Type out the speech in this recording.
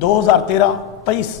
2023